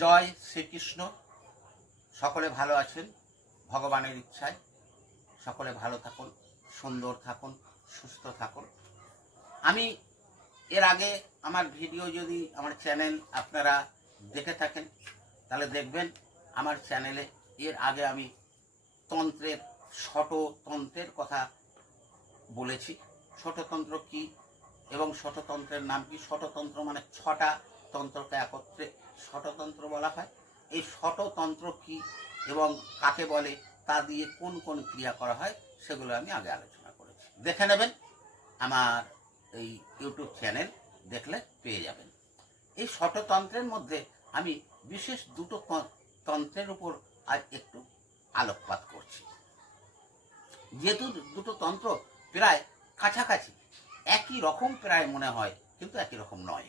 জয় শ্রীকৃষ্ণ। সকলে ভালো আছেন ভগবানের ইচ্ছায়। সকলে ভালো থাকুন, সুন্দর থাকুন, সুস্থ থাকুন। আমি এর আগে আমার ভিডিও যদি আমার চ্যানেল আপনারা দেখে থাকেন তাহলে দেখবেন আমার চ্যানেলে এর আগে আমি তন্ত্রের ষটতন্ত্রের কথা বলেছি। ষটতন্ত্র কি এবং ষটতন্ত্রের নাম কি। ষটতন্ত্র মানে ছটা তন্ত্রকে একত্রে ষটতন্ত্র বলা হয়। এই ষটতন্ত্র কি এবং কাকে বলে, তা দিয়ে কোন কোন ক্রিয়া করা হয় সেগুলো আমি আগে আলোচনা করেছি। দেখে নেবেন, আমার এই ইউটিউব চ্যানেল দেখলে পেয়ে যাবেন। এই ষটতন্ত্রের মধ্যে আমি বিশেষ দুটো তন্ত্রের উপর আজ একটু আলোকপাত করছি। যেহেতু দুটো তন্ত্র প্রায় কাছাকাছি, একই রকম প্রায় মনে হয়, কিন্তু একই রকম নয়।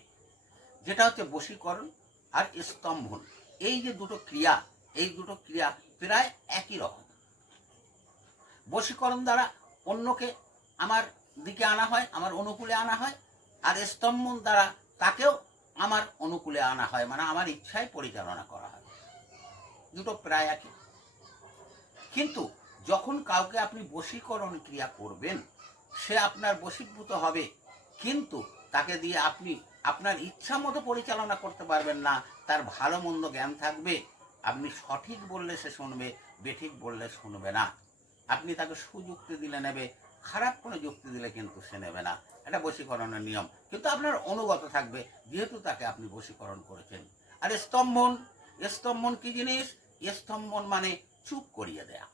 যেটা হচ্ছে বশীকরণ আর স্তম্ভন। এই যে দুটো ক্রিয়া, এই দুটো ক্রিয়া প্রায় একই রকম। বশীকরণ দ্বারা অন্যকে আমার দিকে আনা হয়, আমার অনুকূলে আনা হয়, আর স্তম্ভন দ্বারা তাকেও আমার অনুকূলে আনা হয়, মানে আমার ইচ্ছায় পরিচালনা করা হয়। দুটো প্রায় একই। কিন্তু যখন কাউকে আপনি বশীকরণ ক্রিয়া করবেন, সে আপনার বশীভূত হবে, কিন্তু তাকে দিয়ে আপনি আপনার ইচ্ছা মতো পরিচালনা করতে পারবেন না। তার ভালো মন্দ জ্ঞান থাকবে, আপনি সঠিক বললে সে শুনবে, বেঠিক বললে শুনবে না। আপনি তাকে সুযুক্তি দিলে নেবে, খারাপ কোনো যুক্তি দিলে কিন্তু সে নেবে না। এটা বশীকরণের নিয়ম, কিন্তু আপনার অনুগত থাকবে, যেহেতু তাকে আপনি বশীকরণ করেছেন। আর স্তম্ভন, স্তম্ভন কি জিনিস? স্তম্ভন মানে চুপ করিয়ে দেয়া।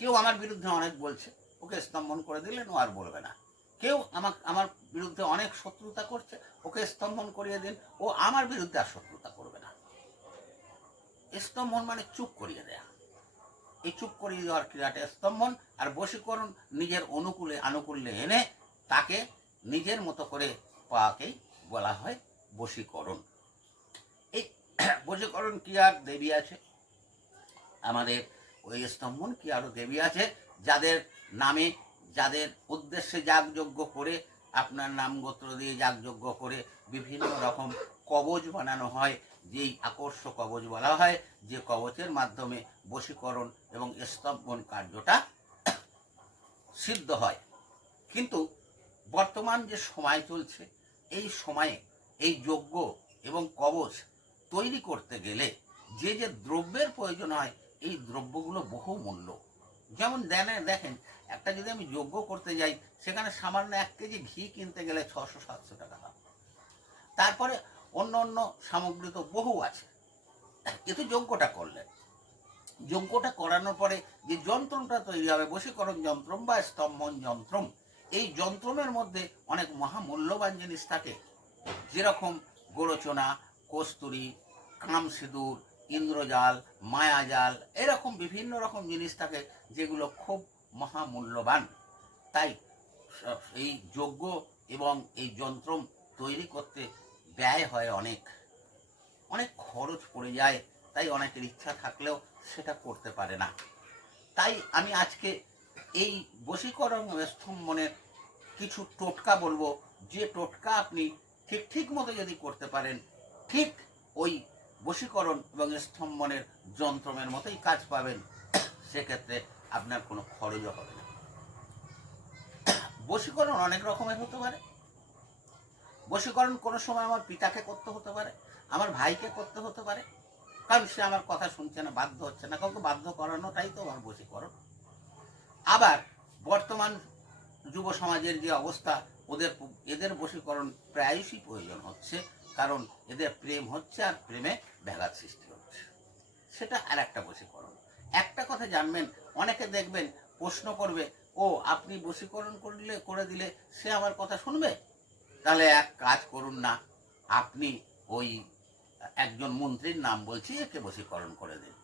কেউ আমার বিরুদ্ধে অনেক বলছে, ওকে স্তম্ভন করে দিলেন, ও আর বলবে না। কেউ আমার বিরুদ্ধে অনেক শত্রুতা করছে, ওকে স্তম্ভন করিয়ে দিন, ও আমার বিরুদ্ধে আর শত্রুতা করবে না। স্তম্ভন মানে চুপ করিয়ে দেয়া। এই চুপ করিয়ে দেওয়ার ক্রিয়াটা স্তম্ভন। আর বশীকরণ নিজের অনুকূলে আনুকূল্যে এনে তাকে নিজের মতো করে পাওয়াকেই বলা হয় বশীকরণ। এই বশীকরণ ক্রিয়ার দেবী আছে আমাদের, ওই স্তম্ভন কি আরো দেবী আছে, যাদের নামে, যাদের উদ্দেশ্যে যাগযজ্ঞ করে, আপনার নাম গোত্র দিয়ে যাগযজ্ঞ করে বিভিন্ন রকম কবচ বানানো হয়, যেই আকর্ষ কবচ বলা হয়, যে কবচের মাধ্যমে বশীকরণ এবং স্তম্ভন কার্যটা সিদ্ধ হয়। কিন্তু বর্তমান যে সময় চলছে, এই সময়ে এই যজ্ঞ এবং কবচ তৈরি করতে গেলে যে যে দ্রব্যের প্রয়োজন হয়, এই দ্রব্যগুলো বহু মূল্য। যেমন দেখেন, একটা যদি আমি যজ্ঞ করতে যাই, সেখানে সামান্য 1 কেজি ঘি কিনতে গেলে 600-700 টাকা দাম। তারপরে অন্য অন্য সামগ্রী তো বহু আছে। কিন্তু যজ্ঞটা করলেন, যজ্ঞটা করানোর পরে যে যন্ত্রটা তৈরি হবে, বশীকরণ যন্ত্রম বা স্তম্ভন যন্ত্রম, এই যন্ত্রমের মধ্যে অনেক মহামূল্যবান জিনিস থাকে, যেরকম গোরচনা, কস্তুরী, কামসিঁদুর, ইন্দ্রজাল, মায়াজাল, এরকম বিভিন্ন রকম জিনিস থাকে যেগুলো খুব মহামূল্যবান। তাই এই যজ্ঞ এবং এই যন্ত্রম তৈরি করতে ব্যয় হয় অনেক, অনেক খরচ পড়ে যায়। তাই অনেকের ইচ্ছা থাকলেও সেটা করতে পারে না। তাই আমি আজকে এই বশীকরণ স্তম্ভনের কিছু টোটকা বলবো, যে টোটকা আপনি ঠিক মতো যদি করতে পারেন, ঠিক ওই বশীকরণ এবং স্তম্ভনের যন্ত্রমের মতোই কাজ পাবেন। সেক্ষেত্রে আপনার কোনো খরচও হবে না। বশীকরণ অনেক রকমের হতে পারে। বশীকরণ কোনো সময় আমার পিতাকে করতে হতে পারে, আমার ভাইকে করতে হতে পারে, কারণ সে আমার কথা শুনছে না, বাধ্য হচ্ছে না। কাউকে বাধ্য করানোটাই তো আমার বশীকরণ। আবার বর্তমান যুব সমাজের যে অবস্থা, এদের বশীকরণ প্রায়শই প্রয়োজন হচ্ছে, কারণ এদের প্রেম হচ্ছে আর প্রেমে ব্যাঘাত সৃষ্টি হচ্ছে। সেটা আর একটা বশীকরণ। একটা কথা জানবেন, অনেকে দেখবেন প্রশ্ন করবে, ও আপনি বশীকরণ করে দিলে সে আমার কথা শুনবে? তাহলে এক কাজ করুন না, আপনি ওই একজন মন্ত্রীর নাম বলছি, একে বশীকরণ করে দিন।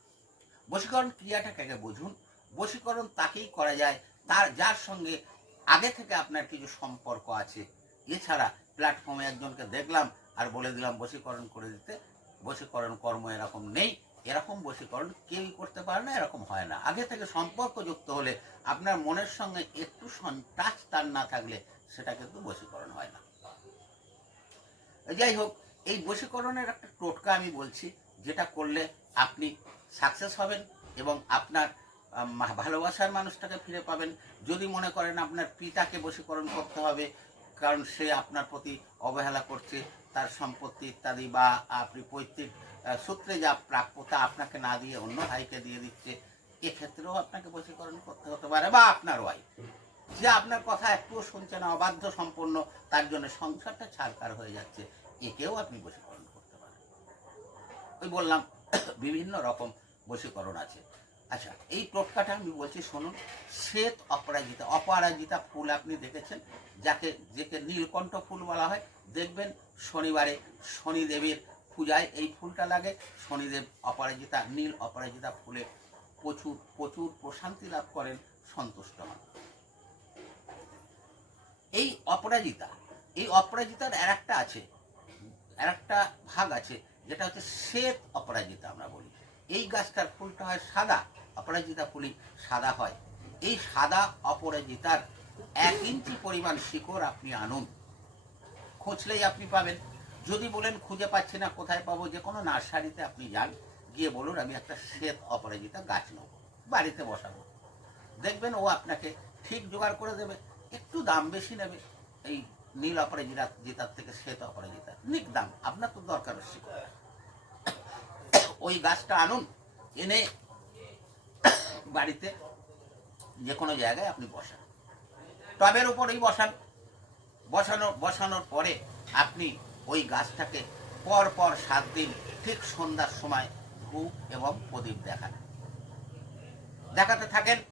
বশীকরণ ক্রিয়াটাকে বুঝুন। বশীকরণ তাকেই করা যায় যার সঙ্গে আগে থেকে আপনার কিছু সম্পর্ক আছে। এছাড়া প্ল্যাটফর্মে একজনকে দেখলাম আর বলে দিলাম বশীকরণ করে দিতে, বশীকরণ কর্ম এরকম নেই। এরকম বশীকরণ কেউই করতে পারে না, এরকম হয় না। আগে থেকে সম্পর্ক যুক্ত হলে, আপনার মনের সঙ্গে একটু টাচ টান না থাকলে সেটা কিন্তু বশীকরণ হয় না। যাই হোক, এই বশীকরণের একটা টোটকা আমি বলছি, যেটা করলে আপনি সাকসেস হবেন এবং আপনার ভালোবাসার মানুষটাকে ফিরে পাবেন। যদি মনে করেন আপনার পিতাকে বশীকরণ করতে হবে, কারণ সে আপনার প্রতি অবহেলা করছে, তার সম্পত্তি ইত্যাদি বা আপনি পৈতৃক সূত্রে যা প্রাপ্যতা আপনাকে না দিয়ে অন্য ভাইকে দিয়ে দিচ্ছে, এক্ষেত্রেও আপনাকে বশীকরণ করতে হতে পারে। বা আপনার ওয়াইফ, যে আপনার কথা একটুও শুনছে না, অবাধ্য সম্পন্ন, তার জন্য সংসারটা ছাড়খাড় হয়ে যাচ্ছে, একেও আপনি বশীকরণ করতে পারেন। ওই বললাম বিভিন্ন রকম বশীকরণ আছে। আচ্ছা, এই টোটকাটা আমি বলছি শুনুন। শ্বেত অপরাজিতা, অপরাজিতা ফুল আপনি দেখেছেন, যেকে নীলকণ্ঠ ফুল বলা হয়। দেখবেন শনিবারে শনিদেবের পূজায় এই ফুলটা লাগে। শনিদেব অপরাজিতা, নীল অপরাজিতা ফুলে প্রচুর প্রচুর প্রশান্তি লাভ করেন, সন্তুষ্ট হন। এই অপরাজিতার আর একটা ভাগ আছে, যেটা হচ্ছে শ্বেত অপরাজিতা আমরা বলি। এই গাছটার ফুলটা হয় সাদা, অপরাজিতা ফুলই সাদা হয়। এই সাদা অপরাজিতার 1 ইঞ্চি পরিমাণ শিকড় আপনি আনুন, খুঁজলেই আপনি পাবেন। যদি বলেন খুঁজে পাচ্ছি না, কোথায় পাবো, যে কোনো নার্সারিতে আপনি যান, গিয়ে বলুন আমি একটা শ্বেত অপরাজিতা গাছ নেব, বাড়িতে বসাবো। দেখবেন ও আপনাকে ঠিক জোগাড় করে দেবে। একটু দাম বেশি নেবে এই নীল অপরাজিতার থেকে শ্বেত অপরাজিতা, অনেক দাম, আপনার তো দরকার হচ্ছে। ওই গাছটা আনুন, এনে বাড়িতে যে কোনো জায়গায় আপনি বসান, টবের উপরেই বসান। বসানোর পরে আপনি ওই গাছটাকে পর 7 দিন ঠিক সন্ধ্যার সময় ধূপ এবং প্রদীপ দেখাতে থাকেন।